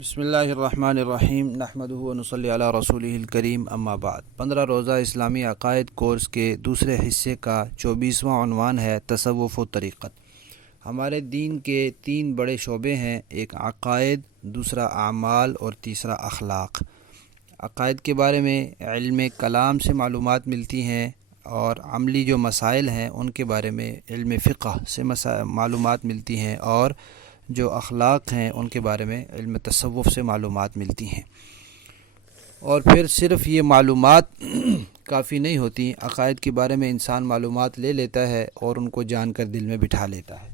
بسم اللہ الرحمن الرحیم نحمدہ و نصلی علی رسولہ الکریم اما بعد 15 روزہ اسلامی عقائد کورس کے دوسرے حصے کا 24واں عنوان ہے تصوف و طریقت۔ ہمارے دین کے 3 بڑے شعبے ہیں، ایک عقائد، دوسرا اعمال اور تیسرا اخلاق۔ عقائد کے بارے میں علم کلام سے معلومات ملتی ہیں اور عملی جو مسائل ہیں ان کے بارے میں علم فقہ سے معلومات ملتی ہیں، اور جو اخلاق ہیں ان کے بارے میں علم تصوف سے معلومات ملتی ہیں۔ اور پھر صرف یہ معلومات کافی نہیں ہوتی، عقائد کے بارے میں انسان معلومات لے لیتا ہے اور ان کو جان کر دل میں بٹھا لیتا ہے۔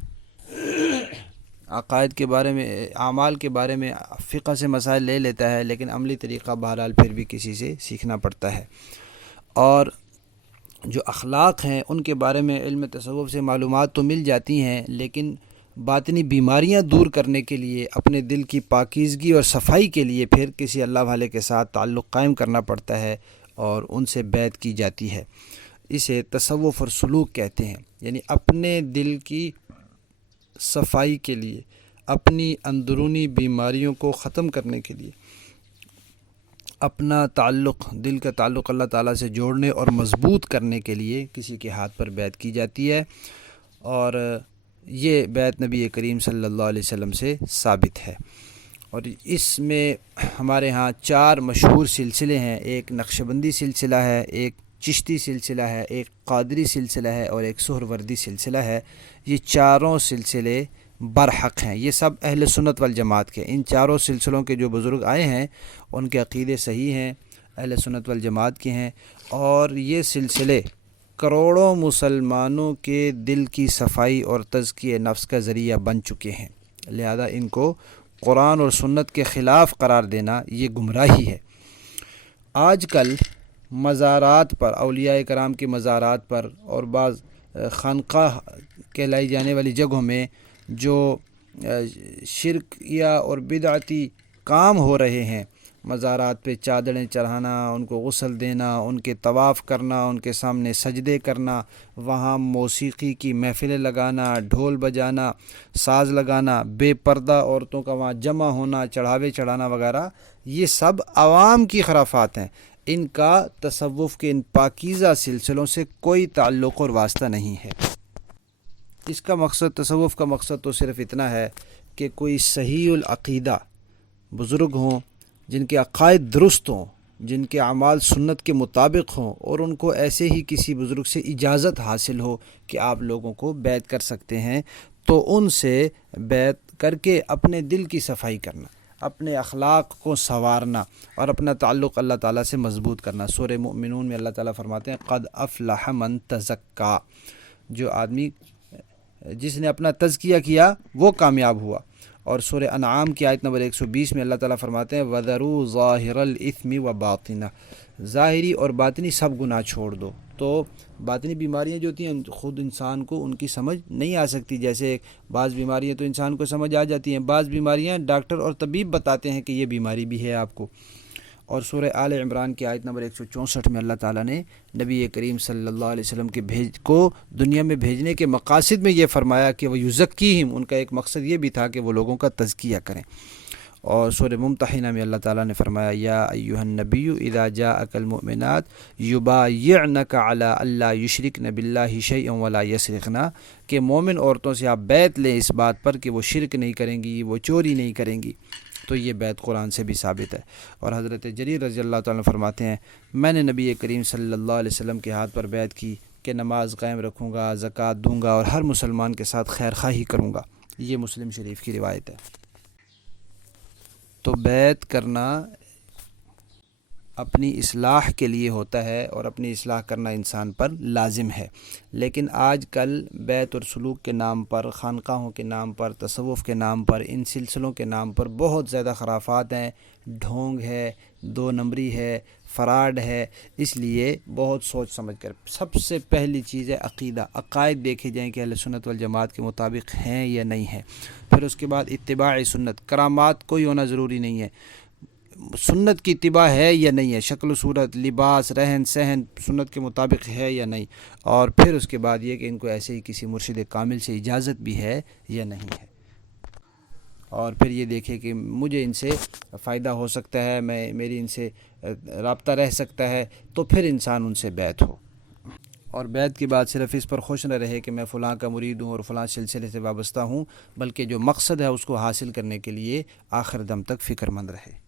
عقائد کے بارے میں، اعمال کے بارے میں فقہ سے مسائل لے لیتا ہے، لیکن عملی طریقہ بہرحال پھر بھی کسی سے سیکھنا پڑتا ہے۔ اور جو اخلاق ہیں ان کے بارے میں علم تصوف سے معلومات تو مل جاتی ہیں، لیکن باطنی بیماریاں دور کرنے کے لیے، اپنے دل کی پاکیزگی اور صفائی کے لیے پھر کسی اللہ والے کے ساتھ تعلق قائم کرنا پڑتا ہے اور ان سے بیعت کی جاتی ہے۔ اسے تصوف اور سلوک کہتے ہیں، یعنی اپنے دل کی صفائی کے لیے، اپنی اندرونی بیماریوں کو ختم کرنے کے لیے، اپنا تعلق، دل کا تعلق اللہ تعالیٰ سے جوڑنے اور مضبوط کرنے کے لیے کسی کے ہاتھ پر بیعت کی جاتی ہے، اور یہ بیعت نبی کریم صلی اللہ علیہ وسلم سے ثابت ہے۔ اور اس میں ہمارے ہاں 4 مشہور سلسلے ہیں، ایک نقشبندی سلسلہ ہے، ایک چشتی سلسلہ ہے، ایک قادری سلسلہ ہے اور ایک سہروردی سلسلہ ہے۔ یہ چاروں سلسلے برحق ہیں، یہ سب اہل سنت والجماعت کے، ان چاروں سلسلوں کے جو بزرگ آئے ہیں ان کے عقیدے صحیح ہیں، اہل سنت والجماعت کے ہیں، اور یہ سلسلے کروڑوں مسلمانوں کے دل کی صفائی اور تزکیہ نفس کا ذریعہ بن چکے ہیں، لہذا ان کو قرآن اور سنت کے خلاف قرار دینا یہ گمراہی ہے۔ آج کل مزارات پر، اولیاء کرام کے مزارات پر اور بعض خانقاہ کہلائی جانے والی جگہوں میں جو شرکیہ اور بدعتی کام ہو رہے ہیں، مزارات پہ چادریں چڑھانا، ان کو غسل دینا، ان کے طواف کرنا، ان کے سامنے سجدے کرنا، وہاں موسیقی کی محفلیں لگانا، ڈھول بجانا، ساز لگانا، بے پردہ عورتوں کا وہاں جمع ہونا، چڑھاوے چڑھانا وغیرہ، یہ سب عوام کی خرافات ہیں، ان کا تصوف کے ان پاکیزہ سلسلوں سے کوئی تعلق اور واسطہ نہیں ہے۔ اس کا مقصد، تصوف کا مقصد تو صرف اتنا ہے کہ کوئی صحیح العقیدہ بزرگ ہوں، جن کے عقائد درست ہوں، جن کے اعمال سنت کے مطابق ہوں، اور ان کو ایسے ہی کسی بزرگ سے اجازت حاصل ہو کہ آپ لوگوں کو بیعت کر سکتے ہیں، تو ان سے بیعت کر کے اپنے دل کی صفائی کرنا، اپنے اخلاق کو سنوارنا اور اپنا تعلق اللہ تعالیٰ سے مضبوط کرنا۔ سورہ مومنون میں اللہ تعالیٰ فرماتے ہیں قد افلح من تزکا، جو آدمی جس نے اپنا تزکیہ کیا وہ کامیاب ہوا۔ اور سورہ انعام کی آیت نمبر 120 میں اللہ تعالیٰ فرماتے ہیں وَذَرُوا ظَاهِرَ الْإِثْمِ وَبَاطِنَهُ، ظاہری اور باطنی سب گناہ چھوڑ دو۔ تو باطنی بیماریاں جو ہوتی ہیں خود انسان کو ان کی سمجھ نہیں آ سکتی، جیسے بعض بیماریاں تو انسان کو سمجھ آ جاتی ہیں، بعض بیماریاں ڈاکٹر اور طبیب بتاتے ہیں کہ یہ بیماری بھی ہے آپ کو۔ اور سورہ آل عمران کی آیت نمبر 164 میں اللہ تعالیٰ نے نبی کریم صلی اللہ علیہ وسلم کے کو دنیا میں بھیجنے کے مقاصد میں یہ فرمایا کہ وہ یزکیہم، ان کا ایک مقصد یہ بھی تھا کہ وہ لوگوں کا تزکیہ کریں۔ اور سورہ ممتحنہ میں اللہ تعالیٰ نے فرمایا یا ایھا النبی اذا جاءک المؤمنات یبایعنک علی الا یشرکن باللہ شیئا ولا یسرقن، کہ مومن عورتوں سے آپ بیعت لیں اس بات پر کہ وہ شرک نہیں کریں گی، وہ چوری نہیں کریں گی۔ تو یہ بیعت قرآن سے بھی ثابت ہے۔ اور حضرت جریر رضی اللہ تعالیٰ عنہ فرماتے ہیں میں نے نبی کریم صلی اللہ علیہ وسلم کے ہاتھ پر بیعت کی کہ نماز قائم رکھوں گا، زکوٰۃ دوں گا اور ہر مسلمان کے ساتھ خیر خواہی کروں گا۔ یہ مسلم شریف کی روایت ہے۔ تو بیعت کرنا اپنی اصلاح کے لیے ہوتا ہے اور اپنی اصلاح کرنا انسان پر لازم ہے، لیکن آج کل بیعت اور سلوک کے نام پر، خانقاہوں کے نام پر، تصوف کے نام پر، ان سلسلوں کے نام پر بہت زیادہ خرافات ہیں، ڈھونگ ہے، 2 نمبری ہے، فراڈ ہے۔ اس لیے بہت سوچ سمجھ کر، سب سے پہلی چیز ہے عقیدہ، عقائد دیکھے جائیں کہ اہل سنت والجماعت کے مطابق ہیں یا نہیں ہیں۔ پھر اس کے بعد اتباع سنت، کرامات کوئی ہونا ضروری نہیں ہے، سنت کی اتباع ہے یا نہیں ہے، شکل و صورت، لباس، رہن سہن سنت کے مطابق ہے یا نہیں، اور پھر اس کے بعد یہ کہ ان کو ایسے ہی کسی مرشد کامل سے اجازت بھی ہے یا نہیں ہے۔ اور پھر یہ دیکھے کہ مجھے ان سے فائدہ ہو سکتا ہے، میری ان سے رابطہ رہ سکتا ہے، تو پھر انسان ان سے بیعت ہو۔ اور بیعت کی بات صرف اس پر خوش نہ رہے کہ میں فلاں کا مرید ہوں اور فلاں سلسلے سے وابستہ ہوں، بلکہ جو مقصد ہے اس کو حاصل کرنے کے لیے آخر دم تک فکر مند رہے۔